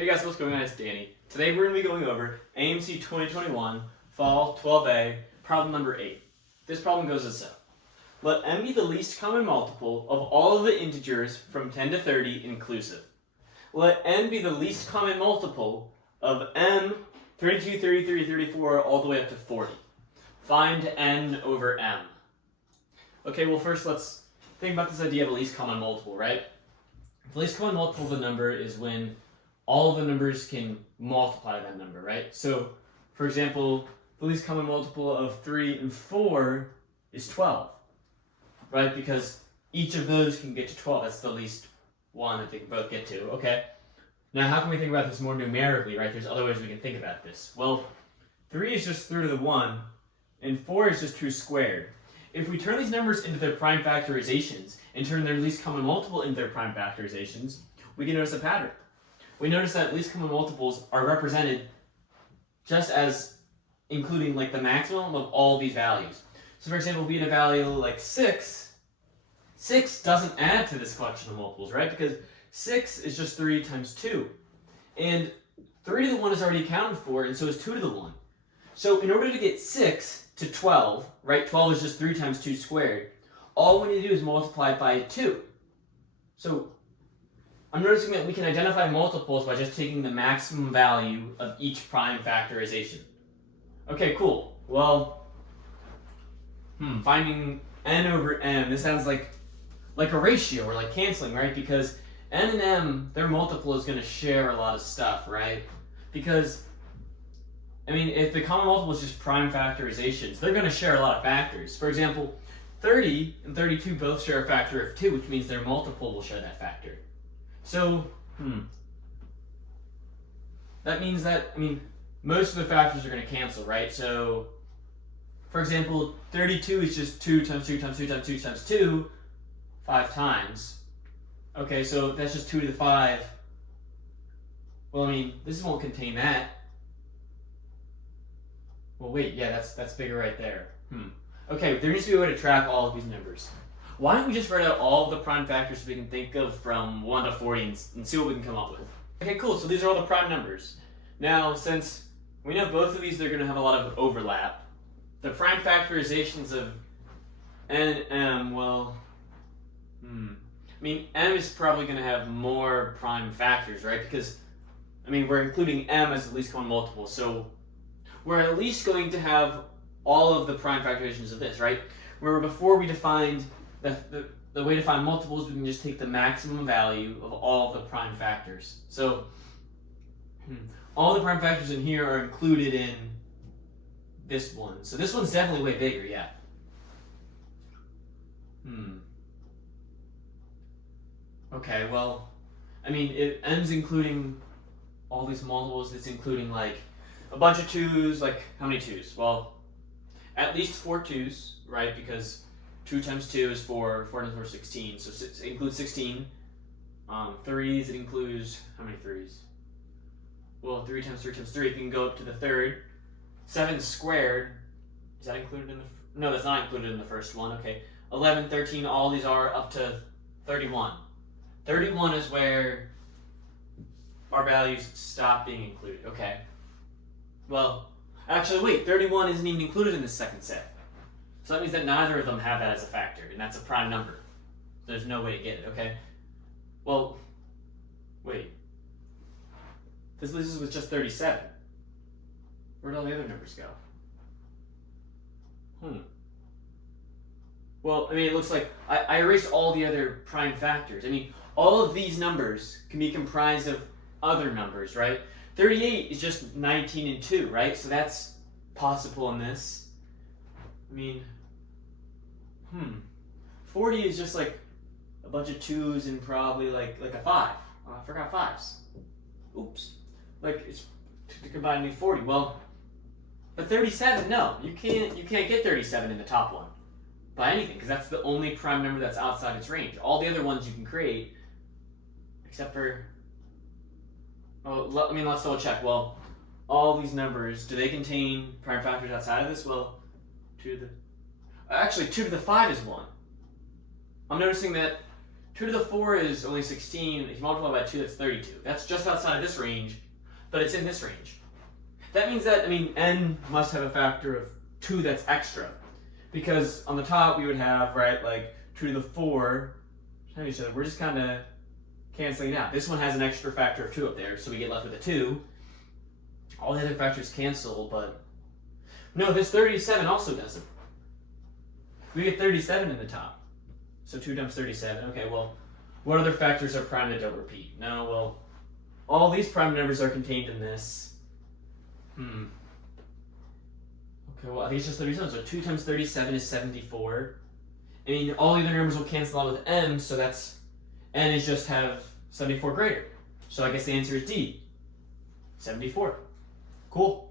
Hey guys, what's going on? It's Danny. Today we're going to be going over AMC 2021 Fall 12A, problem number 8. This problem goes as so. Let m be the least common multiple of all of the integers from 10 to 30 inclusive. Let n be the least common multiple of m, 32, 33, 34, all the way up to 40. Find n over m. Okay, well first let's think about this idea of a least common multiple, right? The least common multiple of a number is when all of the numbers can multiply that number, right? So, for example, the least common multiple of 3 and 4 is 12, right? Because each of those can get to 12. That's the least one that they can both get to, okay? Now, how can we think about this more numerically, right? There's other ways we can think about this. Well, 3 is just 3 to the 1, and 4 is just 2 squared. If we turn these numbers into their prime factorizations and turn their least common multiple into their prime factorizations, we can notice a pattern. We notice that least common multiples are represented just as including like the maximum of all these values. So for example, if we had a value like 6, 6 doesn't add to this collection of multiples, right? Because 6 is just 3 times 2. And 3 to the 1 is already accounted for, and so is 2 to the 1. So in order to get 6 to 12, right, 12 is just 3 times 2 squared, all we need to do is multiply it by 2. So I'm noticing that we can identify multiples by just taking the maximum value of each prime factorization. Okay, cool. Well, finding n over m, this sounds like a ratio or like canceling, right? Because n and m, their multiple is going to share a lot of stuff, right? Because, I mean, if the common multiple is just prime factorizations, they're going to share a lot of factors. For example, 30 and 32 both share a factor of 2, which means their multiple will share that factor. So, that means that, most of the factors are going to cancel, right? So, for example, 32 is just 2 times 2 times 2 times 2 times 2, 5 times. Okay, so that's just 2 to the 5. Well, this won't contain that. Well, wait, yeah, that's bigger right there. Okay, there needs to be a way to track all of these numbers. Why don't we just write out all of the prime factors we can think of from 1 to 40 and see what we can come up with. Okay, cool, so these are all the prime numbers. Now, since we know both of these, they're going to have a lot of overlap, the prime factorizations of n and m, well, m is probably going to have more prime factors, right? Because, we're including m as the least common multiple, so we're at least going to have all of the prime factorizations of this, right? Where before we defined the way to find multiples, we can just take the maximum value of all of the prime factors. So, all the prime factors in here are included in this one. So this one's definitely way bigger, yeah. Okay, well, if n's including all these multiples, it's including like a bunch of 2's, like how many 2's? Well, at least 4 2's, right? Because 2 times 2 is 4, 4 times 4 is 16, so it includes 16. 3's, it includes, how many 3's? Well, 3 times 3 times 3, it can go up to the third. 7 squared, is that included in the, no, that's not included in the first one, okay. 11, 13, all these are up to 31. 31 is where our values stop being included, okay. Well, actually wait, 31 isn't even included in this second set. So that means that neither of them have that as a factor, and that's a prime number. There's no way to get it, okay? Well, wait. This leaves us with just 37. Where'd all the other numbers go? Well, it looks like I erased all the other prime factors. All of these numbers can be comprised of other numbers, right? 38 is just 19 and 2, right? So that's possible in this. 40 is just like a bunch of 2's and probably like a 5. Oh, I forgot 5's. Oops. Like it's to combine me 40. Well, but 37, no, you can't get 37 in the top one by anything, because that's the only prime number that's outside its range. All the other ones you can create, except for, let's double check. Well, all these numbers, do they contain prime factors outside of this? Well, 2 to the 5 is 1. I'm noticing that 2 to the 4 is only 16. If you multiply by 2, that's 32. That's just outside of this range, but it's in this range. That means that, n must have a factor of 2 that's extra. Because on the top, we would have, right, like 2 to the 4 times each other. We're just kind of canceling it out. This one has an extra factor of 2 up there, so we get left with a 2. All the other factors cancel, but no, this 37 also doesn't. We get 37 in the top. So 2 times 37. Okay, well, what other factors are prime that don't repeat? No, well, all these prime numbers are contained in this. Okay, well, I think it's just 37. So 2 times 37 is 74. All the other numbers will cancel out with m, so that's n is just have 74 greater. So I guess the answer is D, 74. Cool.